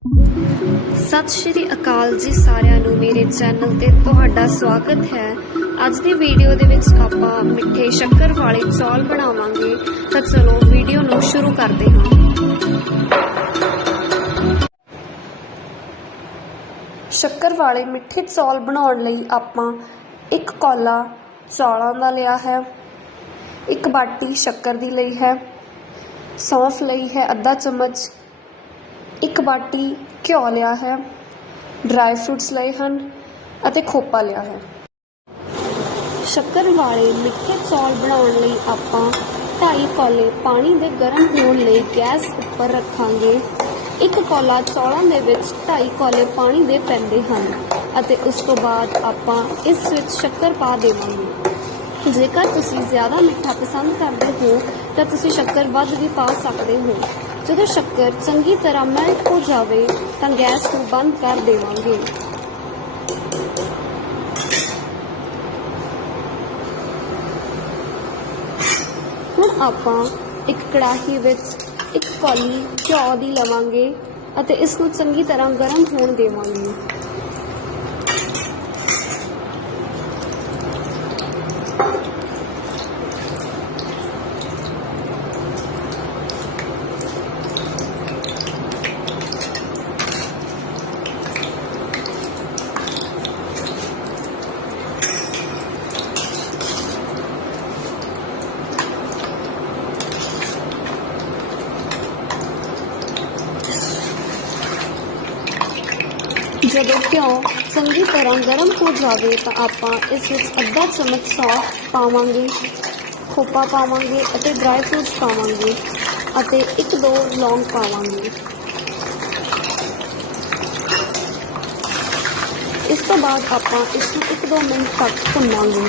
ਸਤਿ ਸ਼੍ਰੀ ਅਕਾਲ ਜੀ ਸਾਰਿਆਂ ਨੂੰ, ਮੇਰੇ ਚੈਨਲ ਤੇ ਤੁਹਾਡਾ ਸਵਾਗਤ ਹੈ। ਅੱਜ ਦੀ ਵੀਡੀਓ ਦੇ ਵਿੱਚ ਆਪਾਂ ਮਿੱਠੇ ਸ਼ੱਕਰ ਵਾਲੇ ਚੌਲ ਬਣਾਵਾਂਗੇ। ਤਾਂ ਚਲੋ ਵੀਡੀਓ ਨੂੰ ਸ਼ੁਰੂ ਕਰਦੇ ਹਾਂ। ਸ਼ੱਕਰ ਵਾਲੇ ਮਿੱਠੇ ਚੌਲ ਬਣਾਉਣ ਲਈ ਆਪਾਂ ਇੱਕ ਕੌਲਾ ਚੌਲਾਂ ਦਾ ਲਿਆ ਹੈ, ਇੱਕ ਬਾਟੀ ਸ਼ੱਕਰ ਦੀ ਲਈ ਹੈ, ਸੌਂਫ ਲਈ ਹੈ ਅੱਧਾ ਚਮਚ ਇੱਕ ਬਾਟੀ ਘਿਓ ਲਿਆ ਹੈ ਡਰਾਈ ਫਰੂਟਸ ਲਏ ਹਨ ਅਤੇ ਖੋਪਾ ਲਿਆ ਹੈ। ਸ਼ੱਕਰ ਵਾਲੇ ਮਿੱਠੇ ਚੌਲ ਬਣਾਉਣ ਲਈ ਆਪਾਂ 2.5 ਕੌਲੇ ਪਾਣੀ ਦੇ ਗਰਮ ਹੋਣ ਲਈ ਗੈਸ ਉੱਪਰ ਰੱਖਾਂਗੇ। ਇੱਕ ਕੌਲਾ ਚੌਲਾਂ ਦੇ ਵਿੱਚ 2.5 ਕੌਲੇ ਪਾਣੀ ਦੇ ਪੈਂਦੇ ਹਨ ਅਤੇ ਉਸ ਤੋਂ ਬਾਅਦ ਆਪਾਂ ਇਸ ਵਿੱਚ ਸ਼ੱਕਰ ਪਾ ਦੇਵਾਂਗੇ। ਜੇਕਰ ਤੁਸੀਂ ਜ਼ਿਆਦਾ ਮਿੱਠਾ ਪਸੰਦ ਕਰਦੇ ਹੋ, ਤਾਂ ਤੁਸੀਂ ਸ਼ੱਕਰ ਵੱਧ ਵੀ ਪਾ ਸਕਦੇ ਹੋ। ਜਦੋਂ ਸ਼ੱਕਰ ਚੰਗੀ ਤਰ੍ਹਾਂ ਮੈਲਟ ਹੋ ਜਾਵੇ ਤਾਂ ਗੈਸ ਨੂੰ ਬੰਦ ਕਰ ਦੇਵਾਂਗੇ। ਹੁਣ ਆਪਾਂ ਇੱਕ ਕੜਾਹੀ ਵਿੱਚ ਇੱਕ ਕੌਲੀ ਘਿਓ ਦੀ ਲਵਾਂਗੇ ਅਤੇ ਇਸ ਨੂੰ ਚੰਗੀ ਤਰ੍ਹਾਂ ਗਰਮ ਹੋਣ ਦੇਵਾਂਗੇ। ਜਦੋਂ ਘਿਓ ਚੰਗੀ ਤਰ੍ਹਾਂ ਗਰਮ ਹੋ ਜਾਵੇ ਤਾਂ ਆਪਾਂ ਇਸ ਵਿੱਚ ਅੱਧਾ ਚਮਚ ਸੌਂਫ ਪਾਵਾਂਗੇ, ਖੋਪਾ ਪਾਵਾਂਗੇ ਅਤੇ ਡਰਾਈ ਫਰੂਟਸ ਪਾਵਾਂਗੇ ਅਤੇ ਇੱਕ ਦੋ ਲੌਂਗ ਪਾਵਾਂਗੇ। ਇਸ ਤੋਂ ਬਾਅਦ ਆਪਾਂ ਇਸ ਨੂੰ 1-2 ਮਿੰਟ ਤੱਕ ਭੁੰਨਾਂਗੇ।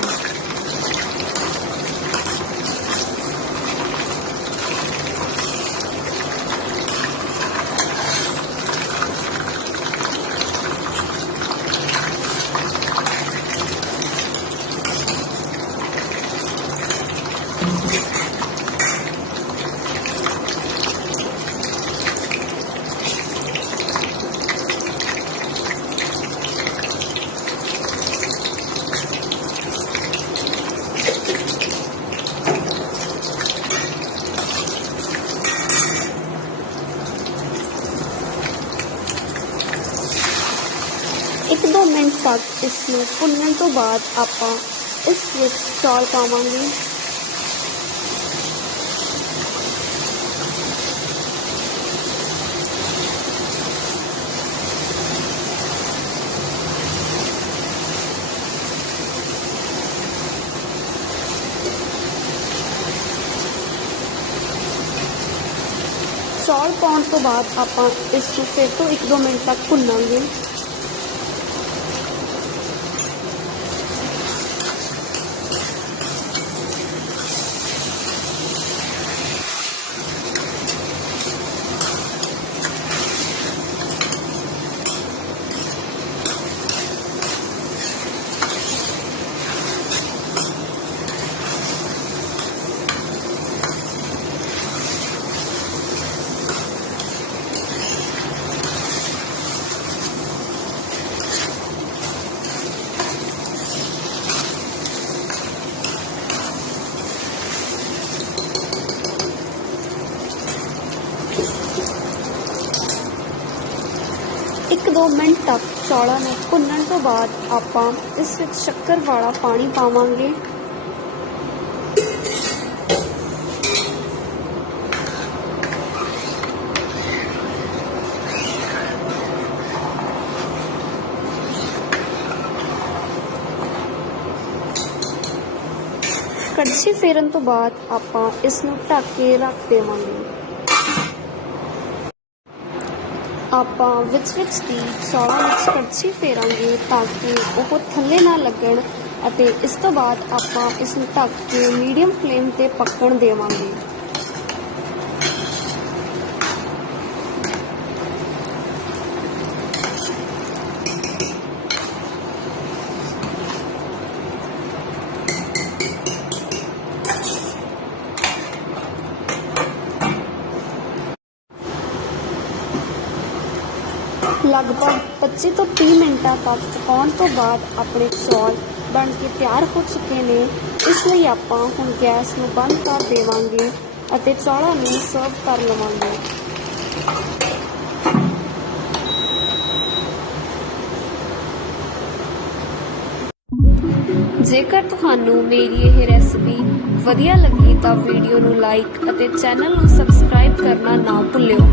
ਇੱਕ ਦੋ ਮਿੰਟ ਤੱਕ ਇਸ ਨੂੰ ਭੁੰਨਣ ਤੋਂ ਬਾਅਦ ਆਪਾਂ ਇਸ ਵਿੱਚ ਚੌਲ ਪਾਵਾਂਗੇ ਚੌਲ ਪਾਉਣ ਤੋਂ ਬਾਅਦ ਆਪਾਂ ਇਸ ਨੂੰ ਫਿਰ ਤੋਂ 1-2 ਮਿੰਟ ਤੱਕ ਭੁੰਨਾਂਗੇ ਇੱਕ ਦੋ ਮਿੰਟ ਤੱਕ ਚੌਲਾਂ ਨੂੰ ਭੁੰਨਣ ਤੋਂ ਬਾਅਦ ਆਪਾਂ ਇਸ ਵਿੱਚ ਸ਼ੱਕਰ ਵਾਲਾ ਪਾਣੀ ਪਾਵਾਂਗੇ। ਕੜਛੀ ਫੇਰਨ ਤੋਂ ਬਾਅਦ ਆਪਾਂ ਇਸ ਨੂੰ ਢੱਕ ਕੇ ਰੱਖ ਦੇਵਾਂਗੇ। ਆਪਾਂ ਵਿੱਚ ਵਿੱਚ ਦੀ ਚੌਲਾਂ ਵਿੱਚ ਕੜਛੀ ਫੇਰਾਂਗੇ ਤਾਂ ਕਿ ਉਹ ਥੱਲੇ ਨਾ ਲੱਗਣ ਅਤੇ ਇਸ ਤੋਂ ਬਾਅਦ ਆਪਾਂ ਇਸ ਨੂੰ ਢੱਕ ਕੇ ਮੀਡੀਅਮ ਫਲੇਮ ਤੇ ਪੱਕਣ ਦੇਵਾਂਗੇ। ਲਗਭਗ 25 ਤੋਂ 30 ਮਿੰਟਾਂ ਤੱਕ ਪਕਾਉਣ ਤੋਂ ਬਾਅਦ ਆਪਣੇ ਚੌਲ ਬਣ ਕੇ ਤਿਆਰ ਹੋ ਚੁੱਕੇ ਨੇ। ਇਸ ਲਈ ਆਪਾਂ ਹੁਣ ਗੈਸ ਨੂੰ ਬੰਦ ਕਰ ਦੇਵਾਂਗੇ ਅਤੇ ਚੌਲਾਂ ਨੂੰ ਸਰਵ ਕਰ ਲਵਾਂਗੇ। ਜੇਕਰ ਤੁਹਾਨੂੰ ਮੇਰੀ ਇਹ ਰੈਸਪੀ ਵਧੀਆ ਲੱਗੀ ਤਾਂ ਵੀਡੀਓ ਨੂੰ ਲਾਈਕ ਅਤੇ ਚੈਨਲ ਨੂੰ ਸਬਸਕ੍ਰਾਈਬ ਕਰਨਾ ਨਾ ਭੁੱਲਿਓ।